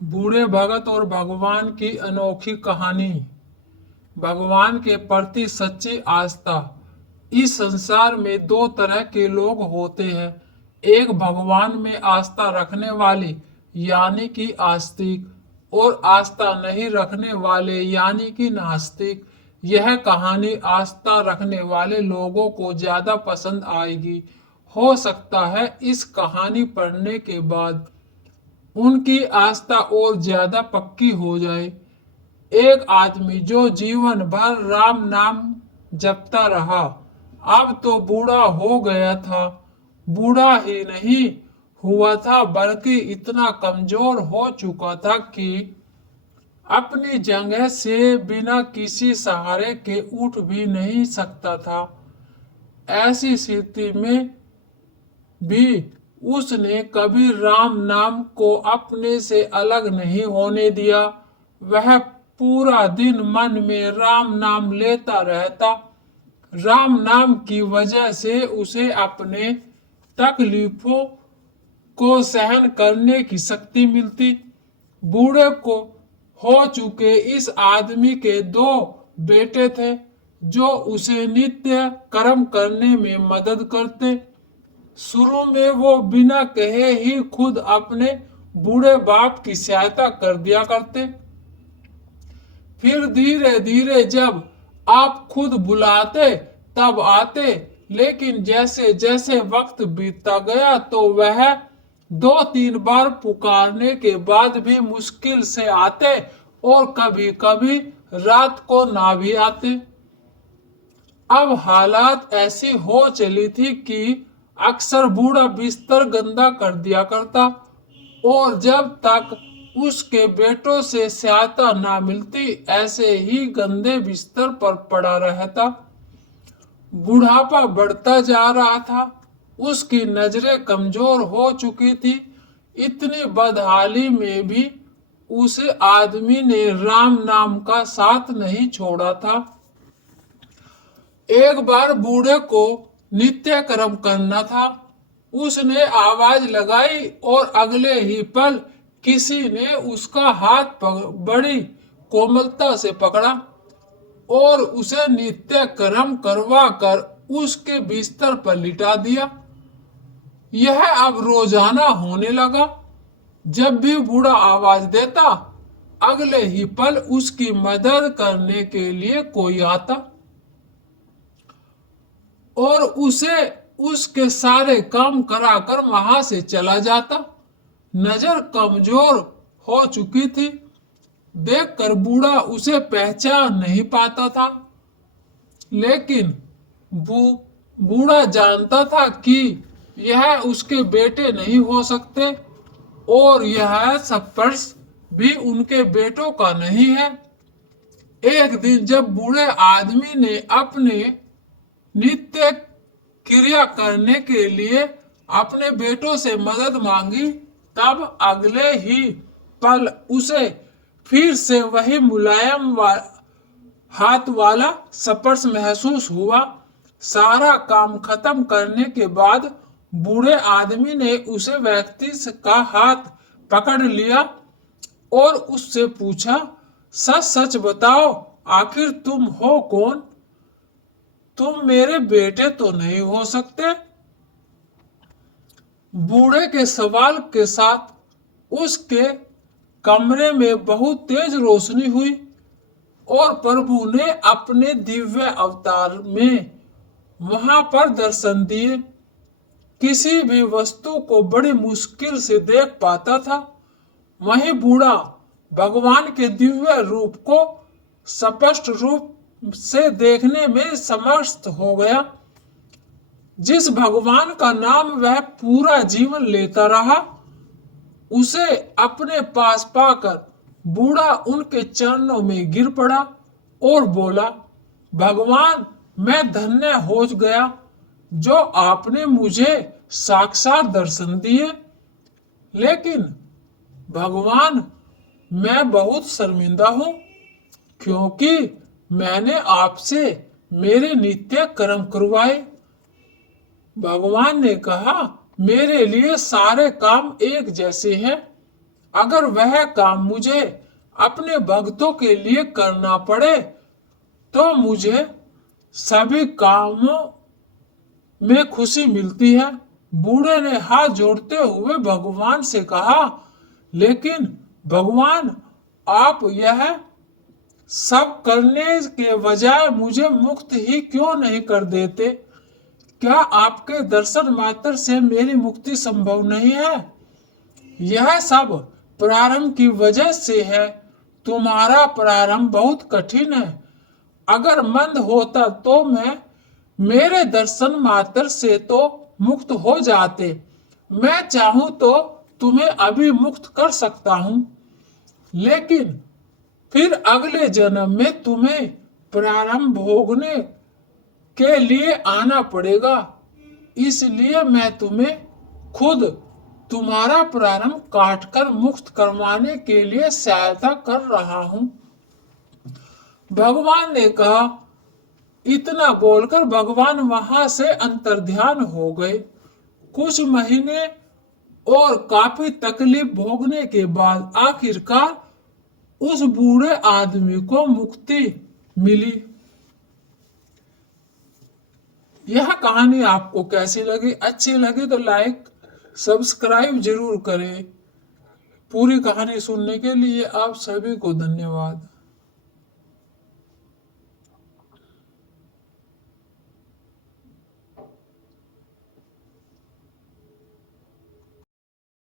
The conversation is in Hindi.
बूढ़े भगत और भगवान की अनोखी कहानी। भगवान के प्रति सच्ची आस्था। इस संसार में दो तरह के लोग होते हैं। एक भगवान में आस्था रखने वाले यानी कि आस्तिक, और आस्था नहीं रखने वाले यानी कि नास्तिक। यह कहानी आस्था रखने वाले लोगों को ज्यादा पसंद आएगी। हो सकता है इस कहानी पढ़ने के बाद उनकी आस्था और ज्यादा पक्की हो जाए। एक आदमी जो जीवन भर राम नाम जपता रहा, अब तो बूढ़ा हो गया था। बूढ़ा ही नहीं हुआ था बल्कि इतना कमजोर हो चुका था कि अपनी जगह से बिना किसी सहारे के उठ भी नहीं सकता था। ऐसी स्थिति में भी उसने कभी राम नाम को अपने से अलग नहीं होने दिया। वह पूरा दिन मन में राम नाम लेता रहता। राम नाम की वजह से उसे अपने तकलीफों को सहन करने की शक्ति मिलती। बूढ़े को हो चुके इस आदमी के दो बेटे थे जो उसे नित्य कर्म करने में मदद करते। शुरू में वो बिना कहे ही खुद अपने बूढ़े बाप की सहायता कर दिया करते। फिर धीरे धीरे जब आप खुद बुलाते तब आते, लेकिन जैसे जैसे वक्त बीतता गया तो वह दो तीन बार पुकारने के बाद भी मुश्किल से आते और कभी कभी रात को ना भी आते। अब हालात ऐसी हो चली थी कि अक्सर बूढ़ा बिस्तर गंदा कर दिया करता, और जब तक उसके बेटों से सहायता ना मिलती ऐसे ही गंदे बिस्तर पर पड़ा रहता। बुढ़ापा बढ़ता जा रहा था, उसकी नजरें कमजोर हो चुकी थी। इतनी बदहाली में भी उस आदमी ने राम नाम का साथ नहीं छोड़ा था। एक बार बूढ़े को नित्य कर्म करना था। उसने आवाज लगाई और अगले ही पल किसी ने उसका हाथ बड़ी कोमलता से पकड़ा और उसे नित्य कर्म करवा कर उसके बिस्तर पर लिटा दिया। यह अब रोजाना होने लगा। जब भी बूढ़ा आवाज देता, अगले ही पल उसकी मदद करने के लिए कोई आता और उसे उसके सारे काम कराकर वहां से चला जाता। नजर कमजोर हो चुकी थी। देखकर बूढ़ा उसे पहचान नहीं पाता था, लेकिन बूढ़ा जानता था कि यह उसके बेटे नहीं हो सकते और यह स्पर्श भी उनके बेटों का नहीं है। एक दिन जब बूढ़े आदमी ने अपने नित्य क्रिया करने के लिए अपने बेटों से मदद मांगी, तब अगले ही पल उसे फिर से वही मुलायम हाथ वाला स्पर्श महसूस हुआ। सारा काम खत्म करने के बाद बूढ़े आदमी ने उसे व्यक्ति का हाथ पकड़ लिया और उससे पूछा, सच सच बताओ, आखिर तुम हो कौन? तुम मेरे बेटे तो नहीं हो सकते। बूढ़े के सवाल के साथ उसके कमरे में बहुत तेज रोशनी हुई और प्रभु ने अपने दिव्य अवतार में वहां पर दर्शन दिए। किसी भी वस्तु को बड़ी मुश्किल से देख पाता था, वहीं बूढ़ा भगवान के दिव्य रूप को स्पष्ट रूप से देखने में समर्थ हो गया। जिस भगवान का नाम वह पूरा जीवन लेता रहा, उसे अपने पास पाकर बूढ़ा उनके चरणों में गिर पड़ा और बोला, भगवान, मैं धन्य हो गया जो आपने मुझे साक्षात दर्शन दिए। लेकिन भगवान, मैं बहुत शर्मिंदा हूं क्योंकि मैंने आपसे मेरे नित्य कर्म करवाए। भगवान ने कहा, मेरे लिए सारे काम एक जैसे हैं। अगर वह काम मुझे अपने भक्तों के लिए करना पड़े तो मुझे सभी कामों में खुशी मिलती है। बूढ़े ने हाथ जोड़ते हुए भगवान से कहा, लेकिन भगवान, आप यह सब करने के बजाय मुझे मुक्त ही क्यों नहीं कर देते? क्या आपके दर्शन मात्र से मेरी मुक्ति संभव नहीं है? यह सब प्रारंभ की वजह से है। तुम्हारा प्रारंभ बहुत कठिन है। अगर मंद होता तो मेरे दर्शन मात्र से तो मुक्त हो जाते। मैं चाहूं तो तुम्हें अभी मुक्त कर सकता हूं, लेकिन फिर अगले जन्म में तुम्हें प्रारंभ भोगने के लिए आना पड़ेगा। इसलिए मैं तुम्हें खुद तुम्हारा प्रारंभ काटकर मुक्त करवाने के लिए सहायता कर रहा हूं। भगवान ने कहा। इतना बोलकर भगवान वहां से अंतर्ध्यान हो गए। कुछ महीने और काफी तकलीफ भोगने के बाद आखिरकार उस बूढ़े आदमी को मुक्ति मिली। यह कहानी आपको कैसी लगी? अच्छी लगी तो लाइक सब्सक्राइब जरूर करें। पूरी कहानी सुनने के लिए आप सभी को धन्यवाद।